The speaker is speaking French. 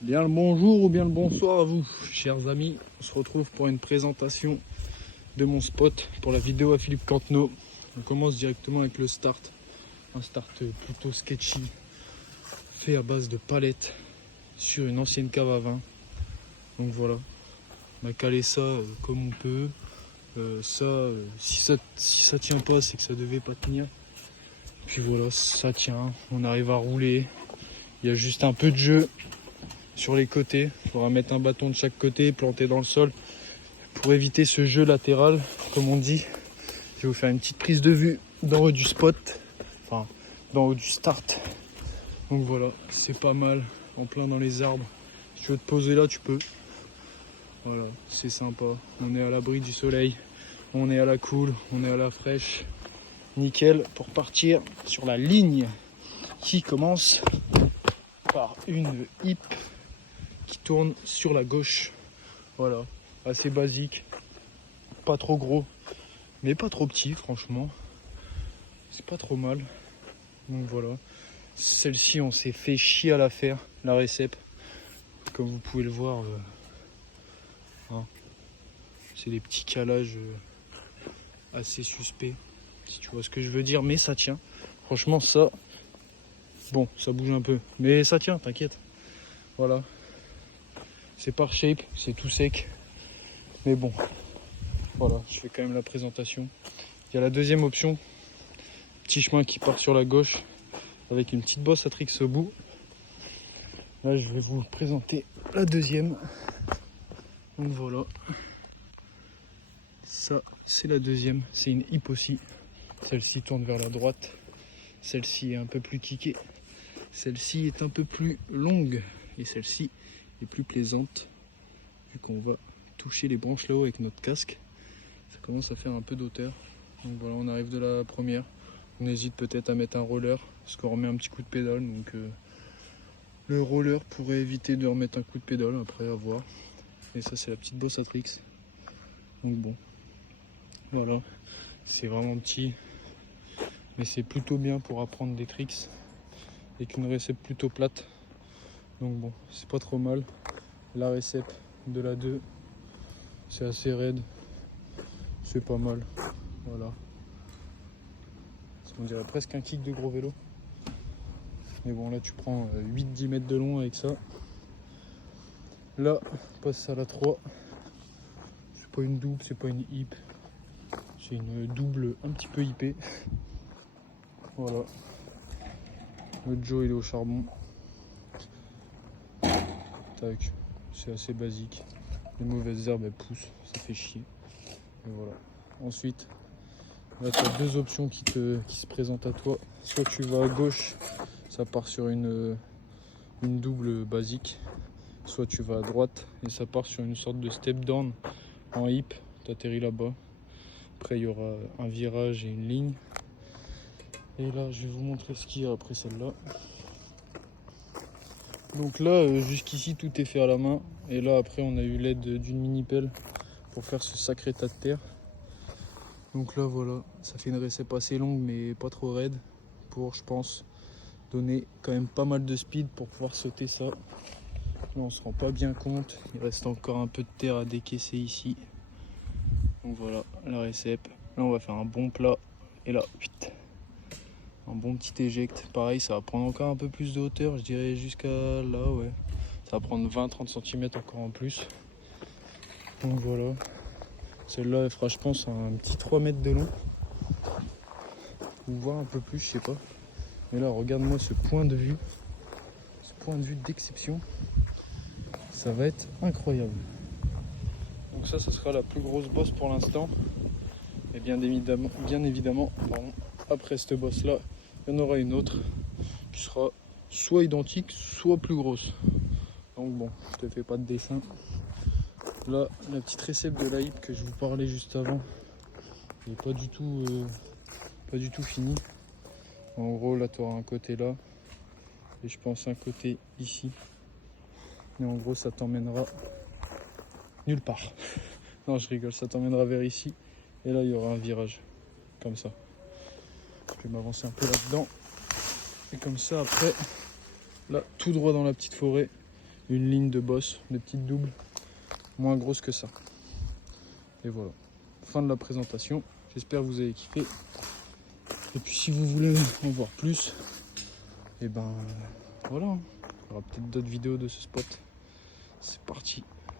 Bien le bonjour ou bien le bonsoir à vous, chers amis. On se retrouve pour une présentation de mon spot pour la vidéo à Philippe Cantenot. On commence directement avec le start. Un start plutôt sketchy, fait à base de palettes sur une ancienne cave à vin. Donc voilà, on a calé ça comme on peut. Si ça tient pas, c'est que ça devait pas tenir. Puis voilà, ça tient, on arrive à rouler. Il y a juste un peu de jeu sur les côtés. Il faudra mettre un bâton de chaque côté, planter dans le sol pour éviter ce jeu latéral, comme on dit. Je vais vous faire une petite prise de vue d'en haut du spot, enfin d'en haut du start. Donc voilà, c'est pas mal, en plein dans les arbres. Si tu veux te poser là, tu peux. Voilà, c'est sympa. On est à l'abri du soleil, on est à la cool, on est à la fraîche. Nickel pour partir sur la ligne qui commence par une hip qui tourne sur la gauche. Voilà, assez basique, pas trop gros, mais pas trop petit, franchement. C'est pas trop mal. Donc voilà, celle-ci on s'est fait chier à la faire, la récep. Comme vous pouvez le voir, c'est des petits calages assez suspects, si tu vois ce que je veux dire, mais ça tient. Franchement ça, bon, ça bouge un peu, mais ça tient, t'inquiète. Voilà, c'est par shape, c'est tout sec, mais bon, voilà, je fais quand même la présentation. Il y a la deuxième option, petit chemin qui part sur la gauche avec une petite bosse à tricks au bout. Là je vais vous présenter la deuxième. Donc voilà, ça c'est la deuxième, c'est une hip aussi. Celle-ci tourne vers la droite, celle-ci est un peu plus kickée, celle-ci est un peu plus longue et celle-ci est plus plaisante vu qu'on va toucher les branches là-haut avec notre casque. Ça commence à faire un peu d'auteur. Donc voilà, on arrive de la première. On hésite peut-être à mettre un roller parce qu'on remet un petit coup de pédale. Donc le roller pourrait éviter de remettre un coup de pédale après à voir. Et ça c'est la petite bosse à tricks. Donc bon, voilà, c'est vraiment petit. Mais c'est plutôt bien pour apprendre des tricks avec une récep plutôt plate. Donc bon, c'est pas trop mal. La récep de la 2, c'est assez raide. C'est pas mal. Voilà. On dirait presque un kick de gros vélo. Mais bon, là tu prends 8-10 mètres de long avec ça. Là, on passe à la 3. C'est pas une double, c'est pas une hip. C'est une double un petit peu hippée. Voilà. Le Joe il est au charbon. Tac. C'est assez basique. Les mauvaises herbes elles poussent, ça fait chier. Et voilà. Ensuite, là tu as deux options qui se présentent à toi. Soit tu vas à gauche, ça part sur une double basique. Soit tu vas à droite et ça part sur une sorte de step down en hip. Tu atterris là-bas. Après il y aura un virage et une ligne. Et là je vais vous montrer ce qu'il y a après celle-là. Donc là jusqu'ici tout est fait à la main. Et là après on a eu l'aide d'une mini pelle pour faire ce sacré tas de terre. Donc là voilà, ça fait une récep assez longue mais pas trop raide pour, je pense, donner quand même pas mal de speed pour pouvoir sauter ça. Là on se rend pas bien compte, il reste encore un peu de terre à décaisser ici. Donc voilà la récep. Là on va faire un bon plat et là un bon petit éjecte. Pareil, ça va prendre encore un peu plus de hauteur, je dirais jusqu'à là, ouais. Ça va prendre 20-30 cm encore en plus. Donc voilà. Celle-là elle fera je pense un petit 3 mètres de long. Ou voire un peu plus, je sais pas. Mais là regarde-moi ce point de vue. Ce point de vue d'exception. Ça va être incroyable. Donc ça sera la plus grosse bosse pour l'instant. Et bien évidemment, après cette bosse là, il y en aura une autre qui sera soit identique, soit plus grosse. Donc bon, je te fais pas de dessin. Là, la petite récep de la hip que je vous parlais juste avant n'est pas du tout finie. En gros, là, tu auras un côté là et je pense un côté ici. Et en gros, ça t'emmènera nulle part. Non, je rigole, ça t'emmènera vers ici. Et là, il y aura un virage, comme ça. Je vais m'avancer un peu là-dedans. Et comme ça, après, là, tout droit dans la petite forêt, une ligne de bosse, de petite double, moins grosse que ça. Et voilà, fin de la présentation. J'espère que vous avez kiffé. Et puis si vous voulez en voir plus, et ben voilà, il y aura peut-être d'autres vidéos de ce spot. C'est parti.